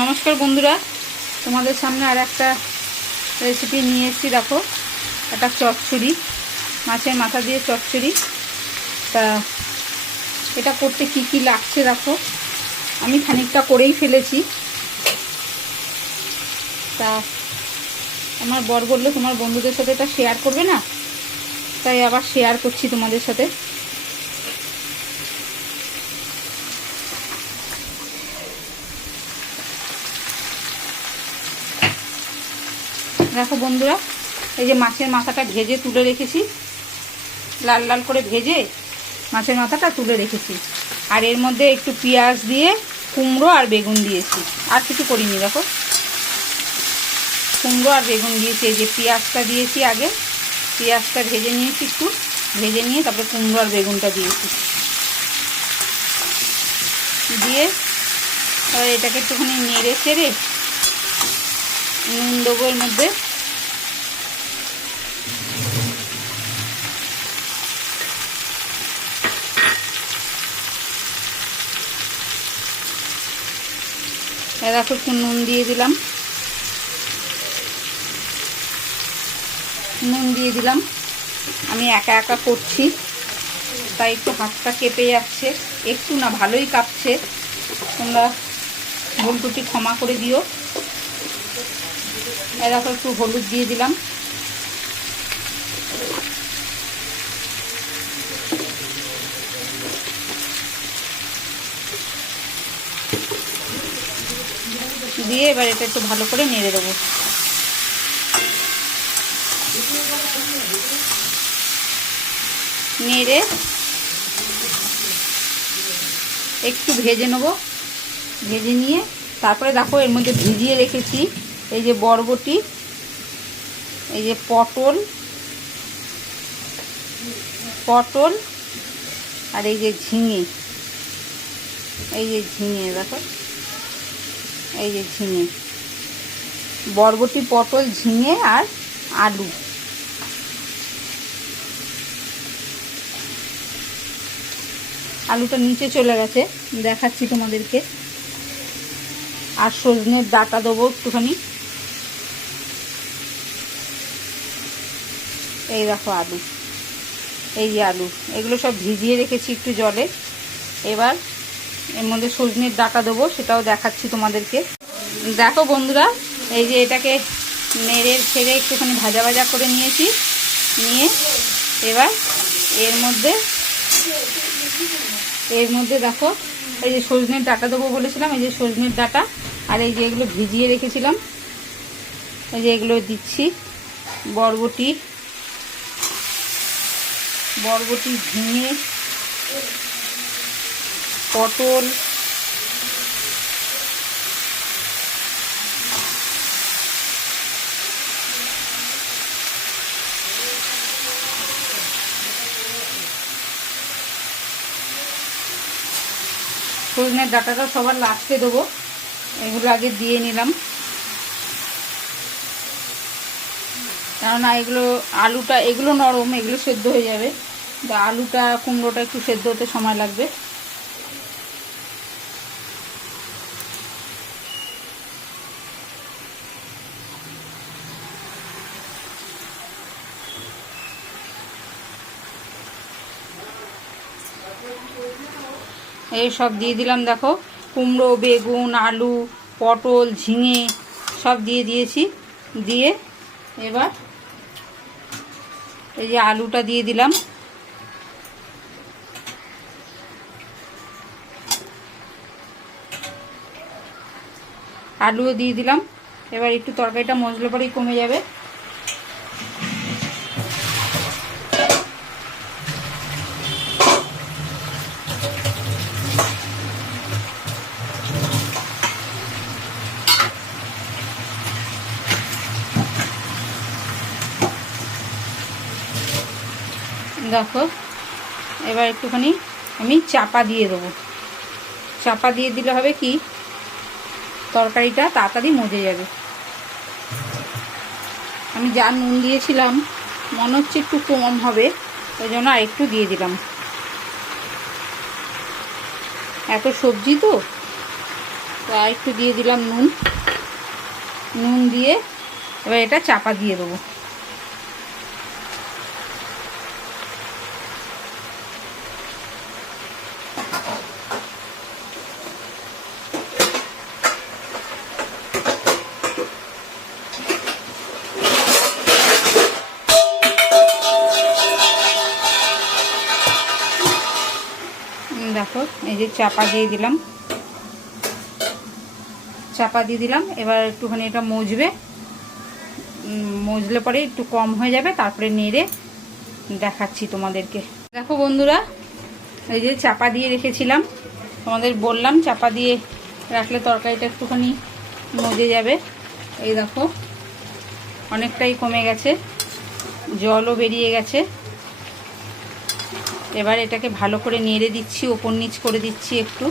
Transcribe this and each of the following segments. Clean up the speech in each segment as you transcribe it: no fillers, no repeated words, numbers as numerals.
নমস্কার বন্ধুরা, তোমাদের সামনে আর একটা রেসিপি নিয়ে এসেছি। দেখো, একটা চচ্চড়ি, মাছের মাথা দিয়ে চচ্চড়ি। তা এটা করতে কি কি লাগছে দেখো, আমি খানিকটা করেই ফেলেছি। তা আমার বর বললো তোমার বন্ধুদের সাথে এটা শেয়ার করবে না, তাই আবার শেয়ার করছি তোমাদের সাথে। দেখো বন্ধুরা, এই যে মাছের মাথাটা ভেজে তুলে রেখেছি, লাল লাল করে ভেজে মাছের মাথাটা তুলে রেখেছি। আর এর মধ্যে একটু পেঁয়াজ দিয়ে কুমড়ো আর বেগুন দিয়েছি, আর কিছু করিনি। দেখো, কুমড়ো আর বেগুন দিয়েছি। এই যে পেঁয়াজটা দিয়েছি, আগে পেঁয়াজটা ভেজে নিয়েছি, একটু ভেজে নিয়ে তারপরে কুমড়ো আর বেগুনটা দিয়েছি। দিয়ে এবার এটাকে একটুখানি নেড়ে চেড়ে নুন দেবো এর মধ্যে। দেখো, একটু নুন দিয়ে দিলাম, আমি একা একা করছি তাই একটু হাতটা কেঁপে যাচ্ছে, একটু না ভালোই কাঁপছে, তোমরা ভুল ত্রুটি ক্ষমা করে দিও। দেখো, একটু হলুদ দিয়ে দিলাম, দিয়ে এবার এটা একটু ভালো করে নেড়ে দেবো। নেড়ে একটু ভেজে নেবো, ভেজে নিয়ে তারপরে দেখো এর মধ্যে ভিজিয়ে রেখেছি এই যে বরবটি, এই যে পটল আর এই যে ঝিঙে, দেখো, এই যে ঝিঙে, বরবটি, পটল, ঝিঙে আর আলু। আলুটা নিচে চলে গেছে, দেখাচ্ছি তোমাদেরকে। আর সজনের ডাঁটা দেবো একটুখানি। এই দেখো আলু, এই যে আলু, এগুলো সব ভিজিয়ে রেখেছি একটু জলে। এবার এর মধ্যে সজনের ডাঁটা দেবো, সেটাও দেখাচ্ছি তোমাদেরকে। দেখো বন্ধুরা, এই যে এটাকে নেড়ে ছেড়ে একটুখানি ভাজা ভাজা করে নিয়েছি, নিয়ে এবার এর মধ্যে দেখো এই যে সজনের ডাঁটা দেবো বলেছিলাম, এই যে সজনের ডাঁটা আর এই যে এগুলো ভিজিয়ে রেখেছিলাম, এই যে এগুলো দিচ্ছি। বরবটি, ঝিঙে, পটল, সজনের ডাঁটাটা সবার লাস্টে দেবো, এগুলো আগে দিয়ে নিলাম, কেননা এগুলো নরম, এগুলো সেদ্ধ হয়ে যাবে, আলুটা কুমড়োটা একটু সেদ্ধ হতে সময় লাগবে। এই সব দিয়ে দিলাম, দেখো কুমড়ো, বেগুন, আলু, পটল, ঝিঙে সব দিয়ে দিয়েছি। দিয়ে এবার এই যে আলুটা দিয়ে দিলাম, আলুও দিয়ে দিলাম। এবার একটু তরকারিটা মশলা পরেই কমে যাবে। দেখো, এবার একটুখানি আমি চাপা দিয়ে দেবো। চাপা দিয়ে দিলে হবে কি, তরকারিটা তাড়াতাড়ি মজে যাবে। আমি যা নুন দিয়েছিলাম মনে হচ্ছে একটু কম হবে, ওই জন্য আর একটু দিয়ে দিলাম। এত সবজি তো আর একটু দিয়ে দিলাম নুন দিয়ে এবার এটা চাপা দিয়ে দেবো। দেখো এই যে চাপা দিয়ে দিলাম, এবার একটুখানি এটা মজলে পরে একটু কম হয়ে যাবে, তারপরে নেড়ে দেখাচ্ছি তোমাদেরকে। দেখো বন্ধুরা, এই যে চাপা দিয়ে রেখেছিলাম, তোমাদের বললাম চাপা দিয়ে রাখলে তরকারিটা একটুখানি মজে যাবে। এই দেখো অনেকটাই কমে গেছে, জলও বেরিয়ে গেছে। এবার এটাকে ভালো করে নেড়ে দিচ্ছি, ওপর নিচ করে দিচ্ছি একটু।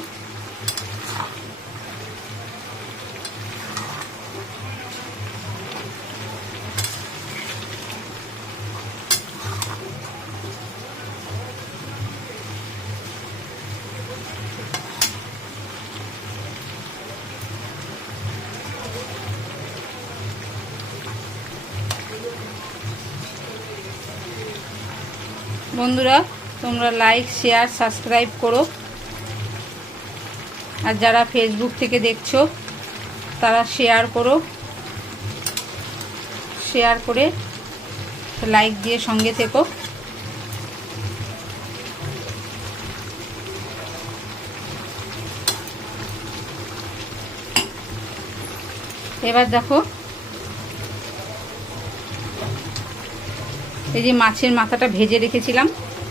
বন্ধুরা তোমরা লাইক, শেয়ার, সাবস্ক্রাইব করো। আর যারা ফেসবুক থেকে দেখছো তারা শেয়ার করো, শেয়ার করে লাইক দিয়ে সঙ্গে থেকো। এবার দেখো এই যে মাছের মাথাটা ভেজে রেখেছিলাম,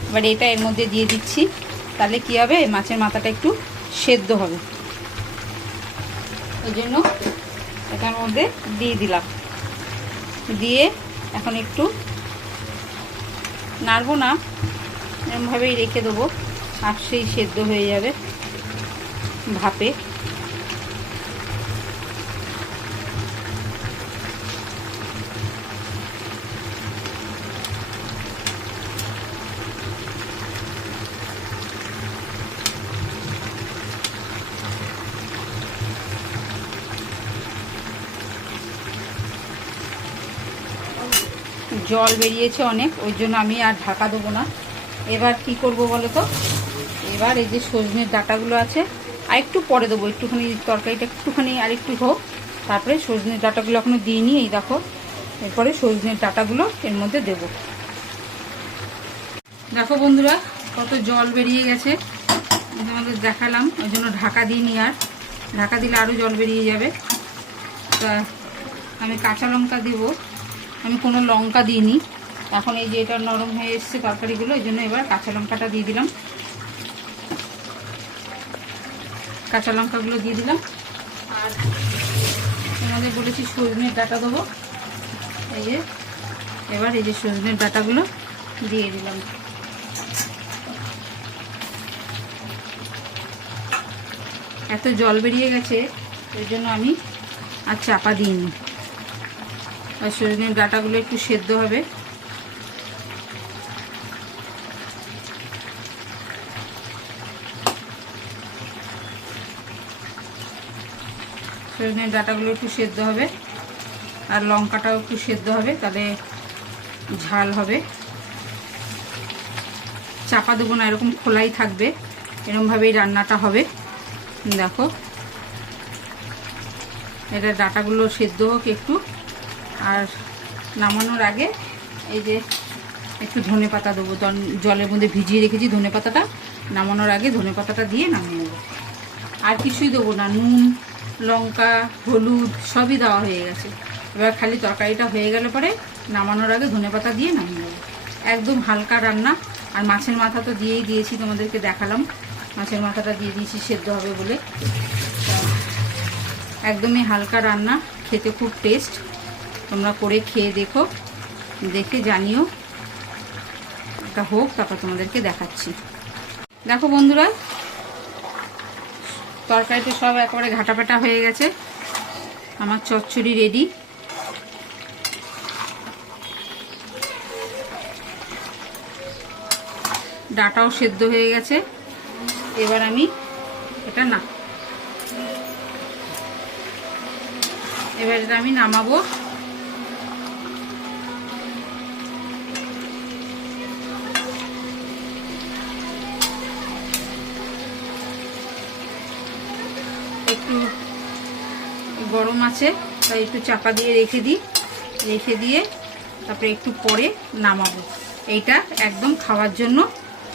এবার এটা এর মধ্যে দিয়ে দিচ্ছি। তাহলে কি হবে, মাছের মাথাটা একটু সেদ্ধ হবে, ওই জন্য এটার মধ্যে দিয়ে দিলাম। দিয়ে এখন একটু নাড়বো না, এরকমভাবেই রেখে দেবো, আপসেই সেদ্ধ হয়ে যাবে ভাপে। জল বেরিয়েছে অনেক, ওই জন্য আমি আর ঢাকা দেবো না। এবার কি করব বলো তো, এবার এই যে সজনের ডাঁটাগুলো আছে আর একটু পরে দেবো, একটুখানি তরকারিটা একটুখানি আর একটু হোক, তারপরে সজনের ডাঁটাগুলো এখনো দিইনি। এই দেখো এরপরে সজনের ডাঁটাগুলো এর মধ্যে দেব। দেখো বন্ধুরা কত জল বেরিয়ে গেছে, তোমাদের দেখালাম, ওই জন্য ঢাকা দিইনি। আর ঢাকা দিলে আরও জল বেরিয়ে যাবে। তা আমি কাঁচা লঙ্কা দেবো, আমি কোনো লঙ্কা দিইনি। এখন এই যে এটা নরম হয়ে এসছে তরকারিগুলো, এই জন্য এবার কাঁচা লঙ্কাটা দিয়ে দিলাম, কাঁচা লঙ্কাগুলো দিয়ে দিলাম। আর তোমাদের বলেছি সজনের ডাঁটা দেবো, এই যে এবার এই যে সজনের ডাঁটাগুলো দিয়ে দিলাম। এত জল বেরিয়ে গেছে ওই জন্য আমি আর চাপা দিইনি। আর সজনের ডাঁটাগুলো একটু সেদ্ধ হবে। সজনের ডাঁটাগুলো একটু সেদ্ধ হবে আর লঙ্কাটাও একটু সেদ্ধ হবে, তাহলে ঝাল হবে। চাপা দেবো না, এরকম খোলাই থাকবে, এরকমভাবেই রান্নাটা হবে। দেখো এটা ডাঁটাগুলো সেদ্ধ হোক একটু। আর নামানোর আগে এই যে একটু ধনেপাতা দেবো, জলের মধ্যে ভিজিয়ে রেখেছি ধনেপাতাটা, নামানোর আগে ধনেপাতাটা দিয়ে নামিয়ে নেবো। আর কিছুই দেবো না, নুন, লঙ্কা, হলুদ সবই দেওয়া হয়ে গেছে। এবার খালি তরকারিটা হয়ে গেলে পরে নামানোর আগে ধনেপাতা দিয়ে নামিয়ে নেবো। একদম হালকা রান্না। আর মাছের মাথা তো দিয়েই দিয়েছি, তোমাদেরকে দেখালাম, মাছের মাথাটা দিয়ে দিয়েছি সেদ্ধ হবে বলে। একদমই হালকা রান্না, খেতে খুব টেস্ট। তোমরা করে খেয়ে দেখো, দেখে জানিও। এটা হোক, তারপর তোমাদেরকে দেখাচ্ছি। দেখো বন্ধুরা তরকারিটা সব একেবারে ঘাটাপাটা হয়ে গেছে, আমার চচ্চড়ি রেডি। ডাঁটাও সেদ্ধ হয়ে গেছে। এবার আমি এটা এবার এটা আমি নামাবো। একটু গরম আছে তাই একটু চাপা দিয়ে রেখে দিই, রেখে দিয়ে তারপরে একটু পরে নামাবো। এইটা একদম খাওয়ার জন্য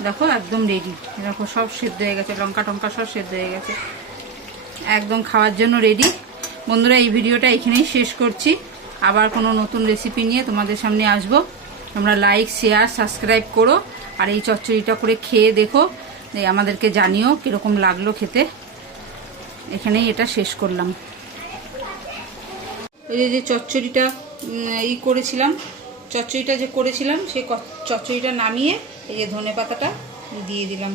দেখো একদম রেডি। দেখো সব সেদ্ধ হয়ে গেছে, লঙ্কা টঙ্কা সব সেদ্ধ হয়ে গেছে, একদম খাওয়ার জন্য রেডি। বন্ধুরা এই ভিডিওটা এখানেই শেষ করছি, আবার কোনো নতুন রেসিপি নিয়ে তোমাদের সামনে আসবো। তোমরা লাইক শেয়ার সাবস্ক্রাইব করো, আর এই চচ্চড়িটা করে খেয়ে দেখো, আমাদেরকে জানিও কীরকম লাগলো খেতে। এখানেই এটা শেষ করলাম। এই যে চচ্চড়িটা করেছিলাম, চচ্চড়িটা যে করেছিলাম সেই চচ্চড়িটা নামিয়ে এই যে ধনেপাতাটা দিয়ে দিলাম।